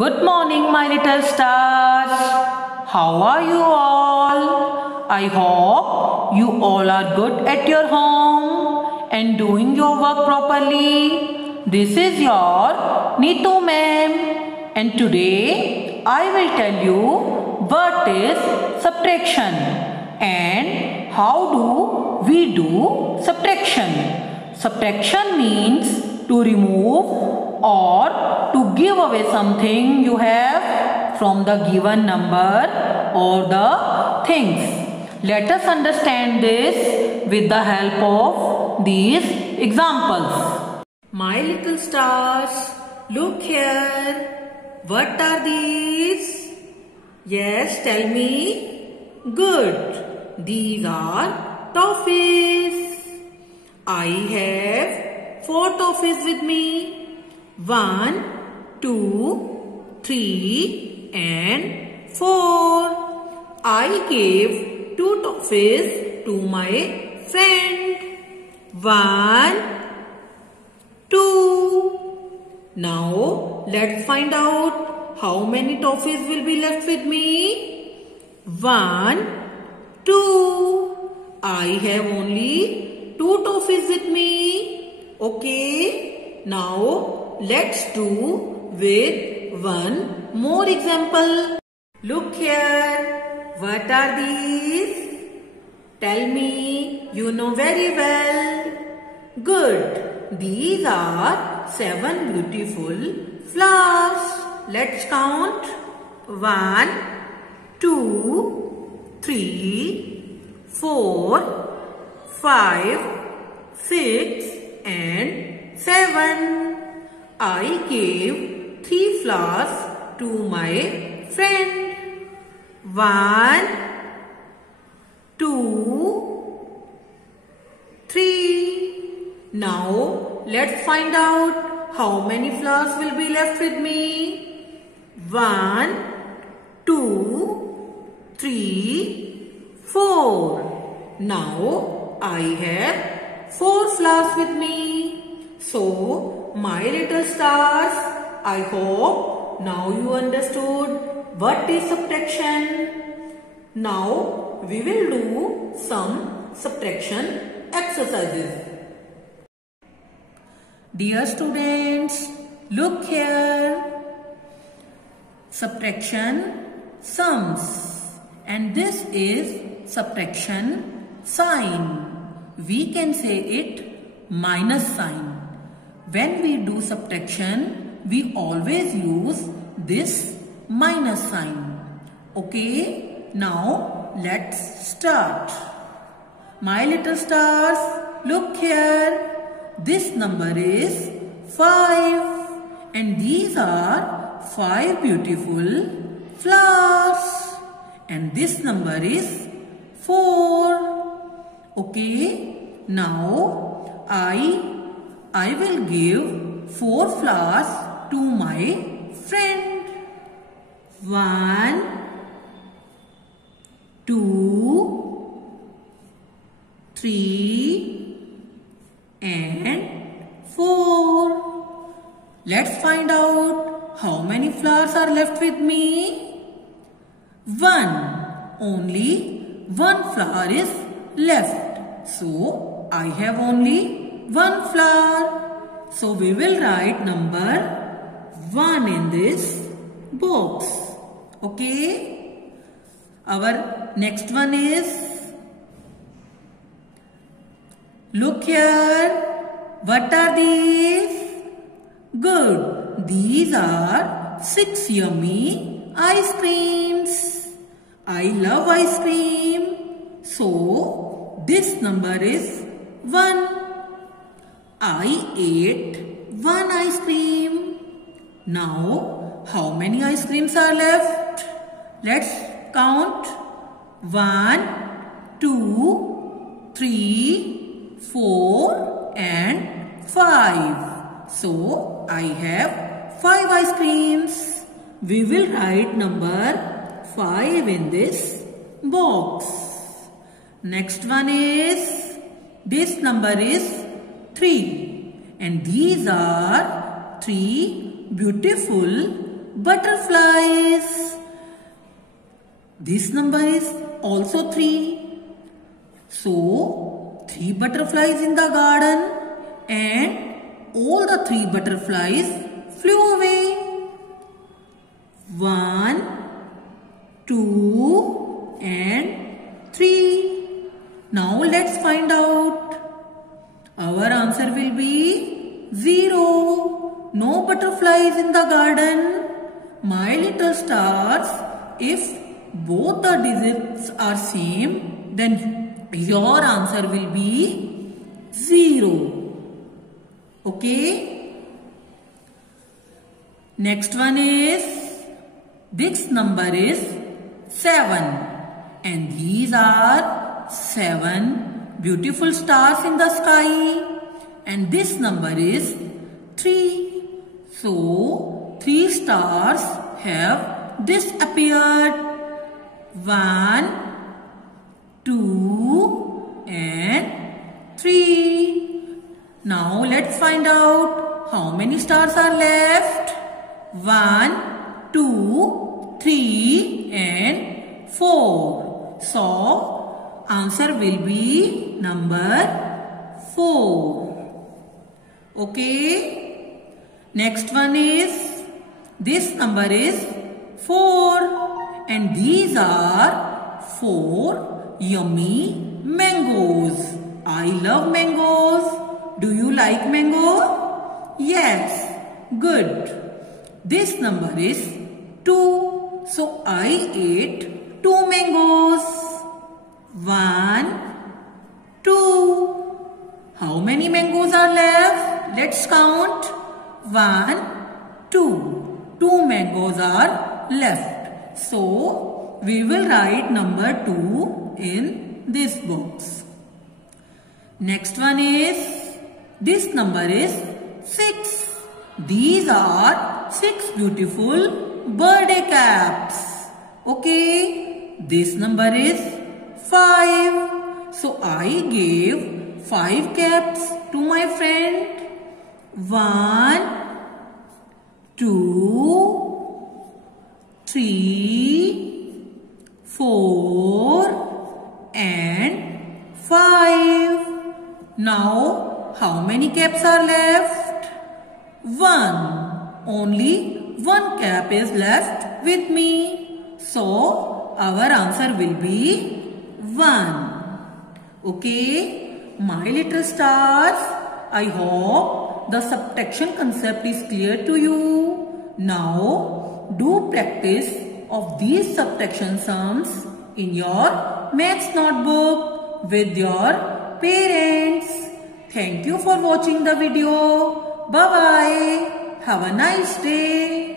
Good morning, my little stars. How are you all? I hope you all are good at your home and doing your work properly. This is your Neetu ma'am, and today I will tell you what is subtraction and how do we do subtraction. Subtraction means to remove or to give away something you have from the given number or the things. Let us understand this with the help of these examples. My little stars, look here. What are these? Yes, tell me. Good. These are toffees. I have 4 toffees with me. 1, 2, 3 and 4. I gave 2 toffees to my friend. 1, 2. Now let's find out how many toffees will be left with me. 1, 2. I have only 2 toffees with me. Okay. Now let's do with one more example. Look here. What are these? Tell me. You know very well. Good. These are 7 beautiful flowers. Let's count. 1, 2, 3, 4, 5, 6 and 7. I gave 3 flowers to my friend. 1, 2, 3. Now let's find out how many flowers will be left with me. 1, 2, 3, 4. Now I have 4 flowers with me. So, my little stars, I hope now you understood what is subtraction. Now, we will do some subtraction exercises. Dear students, look here. Subtraction sums, and this is subtraction sign. We can say it minus sign. When we do subtraction, we always use this minus sign. Okay, now let's start. My little stars, look here. This number is 5 and these are 5 beautiful flowers. And this number is 4. Okay, now I will give 4 flowers to my friend. 1, 2, 3 and 4. Let's find out how many flowers are left with me. 1. Only 1 flower is left. So, I have only 1 flower. So we will write number 1 in this box. Okay. Our next one is, look here. What are these? Good. These are 6 yummy ice creams. I love ice cream. So this number is 1. I ate 1 ice cream. Now, how many ice creams are left? Let's count. 1, 2, 3, 4 and 5. So, I have 5 ice creams. We will write number 5 in this box. Next one is, this number is 3 and these are 3 beautiful butterflies. This number is also 3. So 3 butterflies in the garden and all the 3 butterflies flew away. 1, 2 and 3. Now let's find out. Our answer will be 0. No butterflies in the garden. My little stars, if both the digits are same, then your answer will be 0. Okay. Next one is, this number is 7 and these are 7 beautiful stars in the sky and this number is 3. So 3 stars have disappeared. 1, 2 and 3. Now let's find out how many stars are left. 1, 2, 3 and 4. So answer will be number 4. Okay. Next one is, this number is 4 and these are 4 yummy mangoes. I love mangoes. Do you like mango? Yes. Good. This number is 2. So I ate 2 mangoes. 1, 2. How many mangoes are left? Let's count. 1, 2. 2 mangoes are left. So we will write number 2 in this box. Next one is, this number is 6. These are 6 beautiful birthday caps. Okay. This number is 5. So I gave 5 caps to my friend. 1, 2, 3, 4 and 5. Now how many caps are left? 1. Only 1 cap is left with me. So our answer will be 1. Okay. My little stars, I hope the subtraction concept is clear to you. Now do practice of these subtraction sums in your maths notebook with your parents. Thank you for watching the video. Bye-bye. Have a nice day.